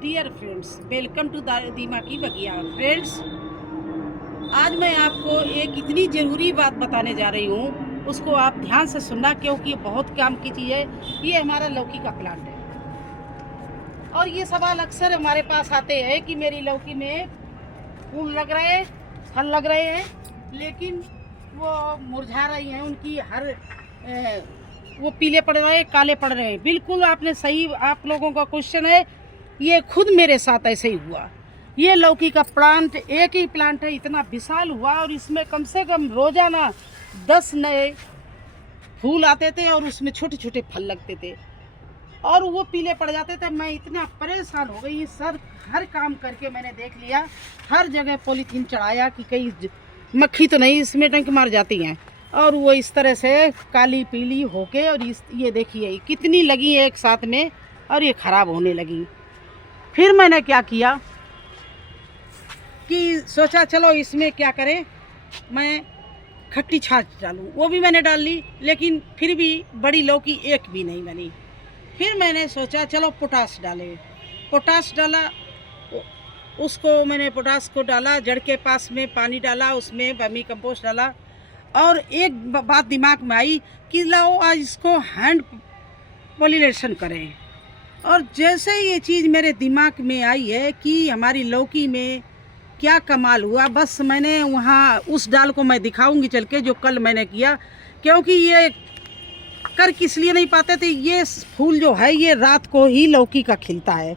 Dear friends, welcome to दीमा की बगिया। Friends, आज मैं आपको एक इतनी ज़रूरी बात बताने जा रही हूँ, उसको आप ध्यान से सुनना क्योंकि ये बहुत काम की चीज़ है। ये हमारा लौकी का प्लांट है और ये सवाल अक्सर हमारे पास आते हैं कि मेरी लौकी में फूल लग रहे हैं, फल लग रहे हैं, लेकिन वो मुरझा रही हैं। उनकी हर वो पीले पड़ रहे हैं, काले पड़ रहे हैं। बिल्कुल आपने सही, आप लोगों का क्वेश्चन है। ये खुद मेरे साथ ऐसे ही हुआ। ये लौकी का प्लांट, एक ही प्लांट है, इतना विशाल हुआ और इसमें कम से कम रोजाना 10 नए फूल आते थे और उसमें छोटे छोटे फल लगते थे और वो पीले पड़ जाते थे। मैं इतना परेशान हो गई। सर, हर काम करके मैंने देख लिया, हर जगह पॉलीथीन चढ़ाया कि कहीं मक्खी तो नहीं इसमें डंक मार जाती हैं, और वो इस तरह से काली पीली होके, और ये देखिए कितनी लगी है एक साथ में और ये ख़राब होने लगी। फिर मैंने क्या किया कि सोचा चलो इसमें क्या करें, मैं खट्टी छाछ डालूं। वो भी मैंने डाल ली, लेकिन फिर भी बड़ी लौकी एक भी नहीं बनी। फिर मैंने सोचा चलो पोटाश डालें। पोटाश डाला, उसको मैंने पोटाश को डाला, जड़ के पास में पानी डाला, उसमें वर्मी कंपोस्ट डाला, और एक बात दिमाग में आई कि लाओ आज इसको हैंड पॉलिनेशन करें। और जैसे ये चीज़ मेरे दिमाग में आई है कि हमारी लौकी में क्या कमाल हुआ, बस मैंने वहाँ उस डाल को मैं दिखाऊंगी चल के, जो कल मैंने किया। क्योंकि ये कर किस लिए नहीं पाते थे, ये फूल जो है ये रात को ही लौकी का खिलता है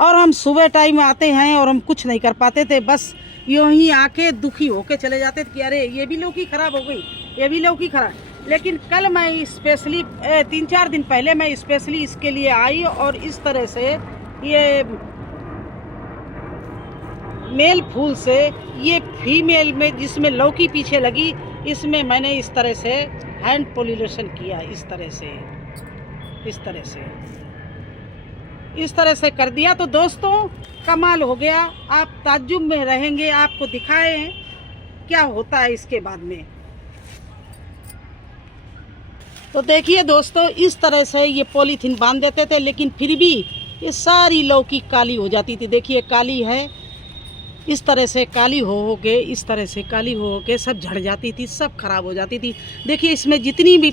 और हम सुबह टाइम आते हैं और हम कुछ नहीं कर पाते थे। बस यूँ ही आके दुखी होके चले जाते थे कि अरे ये भी लौकी ख़राब हो गई, ये भी लौकी ख़राब। लेकिन कल मैं स्पेशली 3-4 दिन पहले मैं स्पेशली इसके लिए आई और इस तरह से ये मेल फूल से ये फीमेल में जिसमें लौकी पीछे लगी, इसमें मैंने इस तरह से हैंड पॉलिनेशन किया। इस तरह से कर दिया। तो दोस्तों, कमाल हो गया। आप ताज्जुब में रहेंगे। आपको दिखाए हैं क्या होता है इसके बाद में। तो देखिए दोस्तों, इस तरह से ये पॉलीथीन बांध देते थे, लेकिन फिर भी ये सारी लौकी काली हो जाती थी। देखिए काली है, इस तरह से काली हो के, इस तरह से काली हो के सब झड़ जाती थी, सब खराब हो जाती थी। देखिए इसमें जितनी भी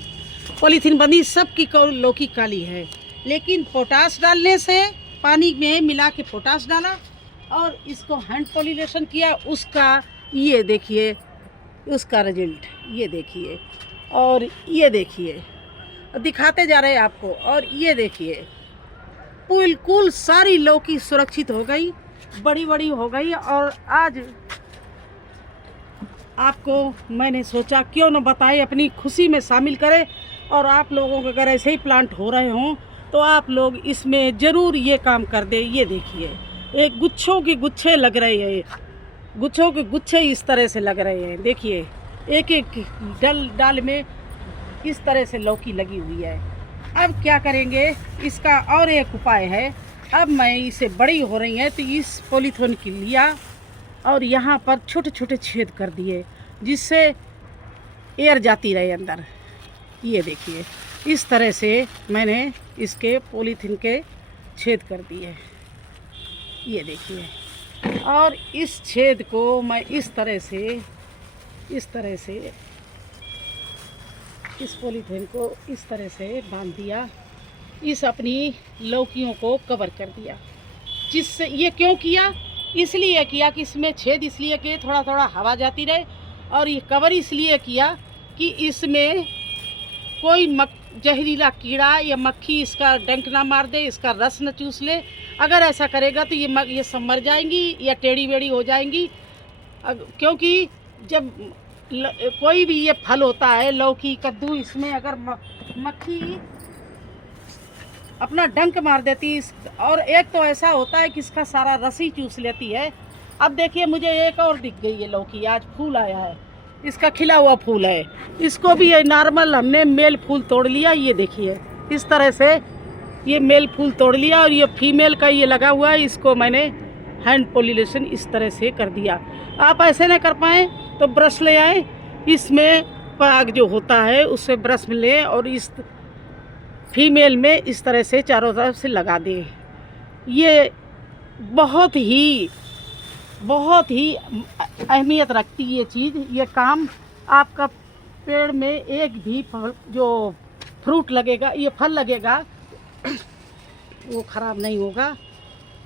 पॉलीथीन बंधी सब की लौकी काली है। लेकिन पोटाश डालने से, पानी में मिला के पोटाश डाला और इसको हैंड पॉलिनेशन किया, उसका ये देखिए, उसका रिजल्ट ये देखिए, और ये देखिए, दिखाते जा रहे हैं आपको। और ये देखिए बिल्कुल सारी लौकी सुरक्षित हो गई, बड़ी बड़ी हो गई। और आज आपको मैंने सोचा क्यों न बताए, अपनी खुशी में शामिल करें। और आप लोगों के अगर ऐसे ही प्लांट हो रहे हों तो आप लोग इसमें ज़रूर ये काम कर दें। ये देखिए, एक गुच्छों के गुच्छे लग रहे हैं, गुच्छों के गुच्छे इस तरह से लग रहे हैं। देखिए एक एक डाल में इस तरह से लौकी लगी हुई है। अब क्या करेंगे, इसका और एक उपाय है। अब मैं इसे बड़ी हो रही है तो इस पॉलीथीन की लिया और यहाँ पर छोटे छोटे छेद कर दिए, जिससे एयर जाती रहे अंदर। ये देखिए इस तरह से मैंने इसके पॉलीथीन के छेद कर दिए। ये देखिए, और इस छेद को मैं इस तरह से इस पॉलीथीन को इस तरह से बांध दिया, इस अपनी लौकियों को कवर कर दिया। जिससे ये क्यों किया, इसलिए किया कि इसमें छेद इसलिए कि थोड़ा थोड़ा हवा जाती रहे, और ये कवर इसलिए किया कि इसमें कोई जहरीला कीड़ा या मक्खी इसका डंक ना मार दे, इसका रस न चूस ले। अगर ऐसा करेगा तो ये सब मर जाएंगी या टेढ़ी बेड़ी हो जाएंगी। क्योंकि जब कोई भी ये फल होता है, लौकी, कद्दू, इसमें अगर मक्खी अपना डंक मार देती, और एक तो ऐसा होता है कि इसका सारा रस ही चूस लेती है। अब देखिए मुझे एक और दिख गई है लौकी, आज फूल आया है, इसका खिला हुआ फूल है। इसको भी ये नॉर्मल हमने मेल फूल तोड़ लिया। ये देखिए इस तरह से ये मेल फूल तोड़ लिया और ये फीमेल का ये लगा हुआ है, इसको मैंने हैंड पॉलिनेशन इस तरह से कर दिया। आप ऐसे न कर पाएँ तो ब्रश ले आए, इसमें पाग जो होता है उससे ब्रश में ले और इस फीमेल में इस तरह से चारों तरफ से लगा दें। ये बहुत ही अहमियत रखती है ये चीज़। ये काम आपका पेड़ में एक भी जो फ्रूट लगेगा, ये फल लगेगा, वो ख़राब नहीं होगा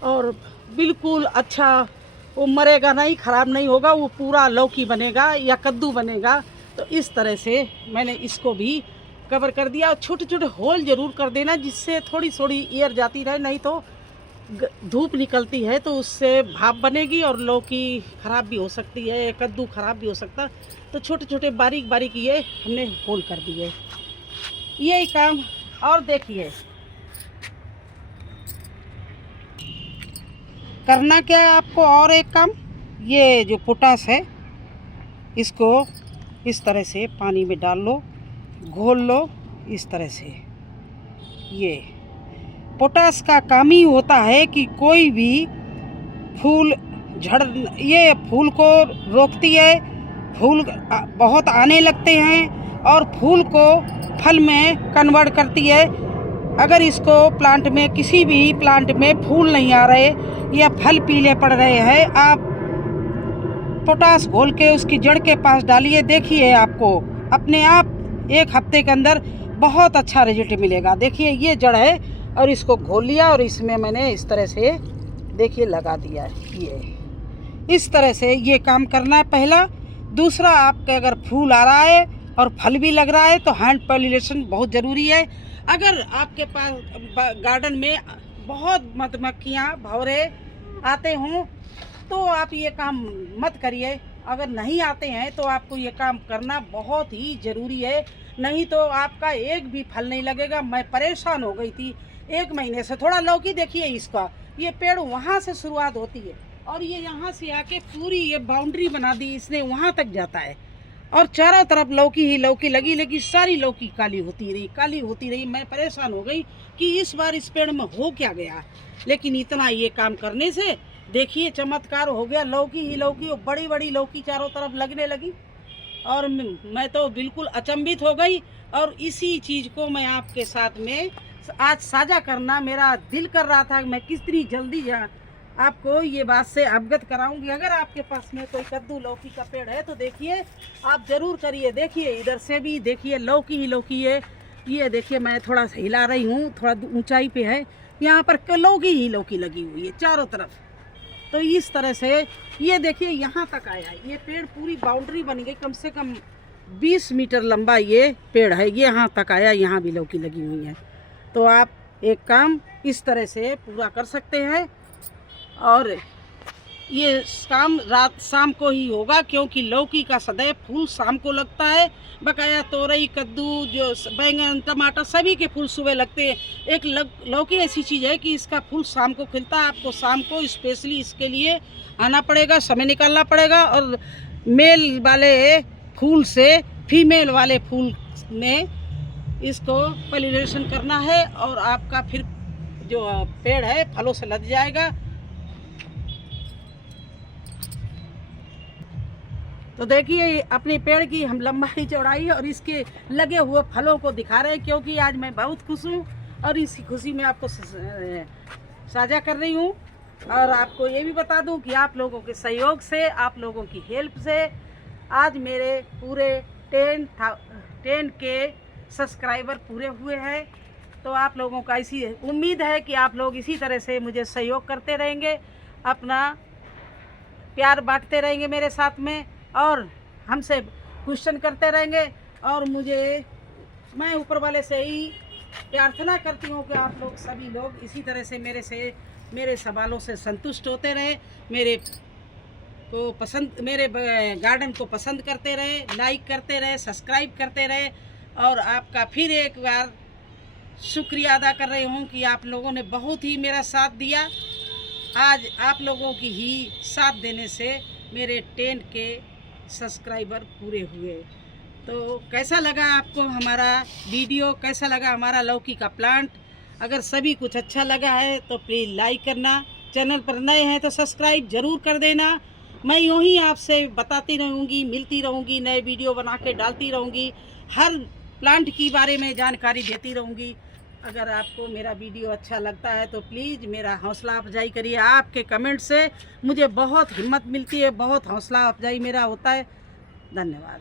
और बिल्कुल अच्छा, वो मरेगा नहीं, ख़राब नहीं होगा, वो पूरा लौकी बनेगा या कद्दू बनेगा। तो इस तरह से मैंने इसको भी कवर कर दिया। और छोटे छोटे होल ज़रूर कर देना जिससे थोड़ी थोड़ी एयर जाती रहे, नहीं तो धूप निकलती है तो उससे भाप बनेगी और लौकी ख़राब भी हो सकती है, कद्दू ख़राब भी हो सकता। तो छोटे छोटे बारीक बारीक ये हमने होल कर दिए। यही काम। और देखिए करना क्या है आपको, और एक काम, ये जो पोटास है इसको इस तरह से पानी में डाल लो, घोल लो इस तरह से। ये पोटास का काम ही होता है कि कोई भी फूल ये फूल को रोकती है, फूल बहुत आने लगते हैं और फूल को फल में कन्वर्ट करती है। अगर इसको प्लांट में, किसी भी प्लांट में फूल नहीं आ रहे या फल पीले पड़ रहे हैं, आप पोटास घोल के उसकी जड़ के पास डालिए, देखिए आपको अपने आप 1 हफ्ते के अंदर बहुत अच्छा रिजल्ट मिलेगा। देखिए ये जड़ है और इसको घोल लिया और इसमें मैंने इस तरह से देखिए लगा दिया है। ये इस तरह से ये काम करना है पहला। दूसरा, आपके अगर फूल आ रहा है और फल भी लग रहा है तो हैंड पॉलिनेशन बहुत ज़रूरी है। अगर आपके पास गार्डन में बहुत मधुमक्खियाँ, भंवरे आते हों तो आप ये काम मत करिए। अगर नहीं आते हैं तो आपको ये काम करना बहुत ही ज़रूरी है, नहीं तो आपका एक भी फल नहीं लगेगा। मैं परेशान हो गई थी 1 महीने से। थोड़ा लौकी देखिए इसका, ये पेड़ वहाँ से शुरुआत होती है और ये यहाँ से आके पूरी ये बाउंड्री बना दी इसने, वहाँ तक जाता है और चारों तरफ लौकी ही लौकी लगी, लेकिन सारी लौकी काली होती रही। मैं परेशान हो गई कि इस बार इस पेड़ में हो क्या गया। लेकिन इतना ये काम करने से देखिए चमत्कार हो गया, लौकी ही लौकी और बड़ी बड़ी लौकी चारों तरफ लगने लगी और मैं तो बिल्कुल अचंभित हो गई। और इसी चीज़ को मैं आपके साथ में आज साझा करना मेरा दिल कर रहा था। मैं कितनी जल्दी आपको ये बात से अवगत कराऊंगी। अगर आपके पास में कोई कद्दू लौकी का पेड़ है तो देखिए आप ज़रूर करिए। देखिए इधर से भी देखिए लौकी ही लौकी है। ये देखिए मैं थोड़ा सा हिला रही हूँ, थोड़ा ऊंचाई पे है, यहाँ पर लौकी ही लौकी लगी हुई है चारों तरफ। तो इस तरह से ये देखिए यहाँ तक आया है, ये पेड़ पूरी बाउंड्री बन गई, कम से कम 20 मीटर लंबा ये पेड़ है, ये यहाँ तक आया, यहाँ भी लौकी लगी हुई है। तो आप एक काम इस तरह से पूरा कर सकते हैं और ये काम रात शाम को ही होगा, क्योंकि लौकी का सदैव फूल शाम को लगता है। बकाया तोरई, कद्दू, जो बैंगन, टमाटर सभी के फूल सुबह लगते हैं। एक लौकी ऐसी चीज़ है कि इसका फूल शाम को खिलता है। आपको शाम को स्पेशली इसके लिए आना पड़ेगा, समय निकालना पड़ेगा और मेल वाले फूल से फीमेल वाले फूल में इसको पॉलिनेशन करना है और आपका फिर जो पेड़ है फलों से लद जाएगा। तो देखिए अपने पेड़ की हम लंबाई, चौड़ाई और इसके लगे हुए फलों को दिखा रहे हैं, क्योंकि आज मैं बहुत खुश हूँ और इसी खुशी में आपको साझा कर रही हूँ। और आपको ये भी बता दूँ कि आप लोगों के सहयोग से, आप लोगों की हेल्प से आज मेरे पूरे 10 के सब्सक्राइबर पूरे हुए हैं। तो आप लोगों का इसी उम्मीद है कि आप लोग इसी तरह से मुझे सहयोग करते रहेंगे, अपना प्यार बांटते रहेंगे मेरे साथ में और हमसे क्वेश्चन करते रहेंगे। और मैं ऊपर वाले से ही प्रार्थना करती हूँ कि आप लोग सभी लोग इसी तरह से मेरे सवालों से संतुष्ट होते रहे, मेरे गार्डन को पसंद करते रहे, लाइक करते रहे, सब्सक्राइब करते रहे। और आपका फिर एक बार शुक्रिया अदा कर रही हूँ कि आप लोगों ने बहुत ही मेरा साथ दिया। आज आप लोगों की ही साथ देने से मेरे 10 के सब्सक्राइबर पूरे हुए। तो कैसा लगा आपको हमारा वीडियो, कैसा लगा हमारा लौकी का प्लांट? अगर सभी कुछ अच्छा लगा है तो प्लीज़ लाइक करना, चैनल पर नए हैं तो सब्सक्राइब ज़रूर कर देना। मैं यूँ ही आपसे बताती रहूँगी, मिलती रहूँगी, नए वीडियो बना के डालती रहूँगी, हर प्लांट की बारे में जानकारी देती रहूँगी। अगर आपको मेरा वीडियो अच्छा लगता है तो प्लीज़ मेरा हौसला अफजाई करिए। आपके कमेंट से मुझे बहुत हिम्मत मिलती है, बहुत हौसला अफजाई मेरा होता है। धन्यवाद।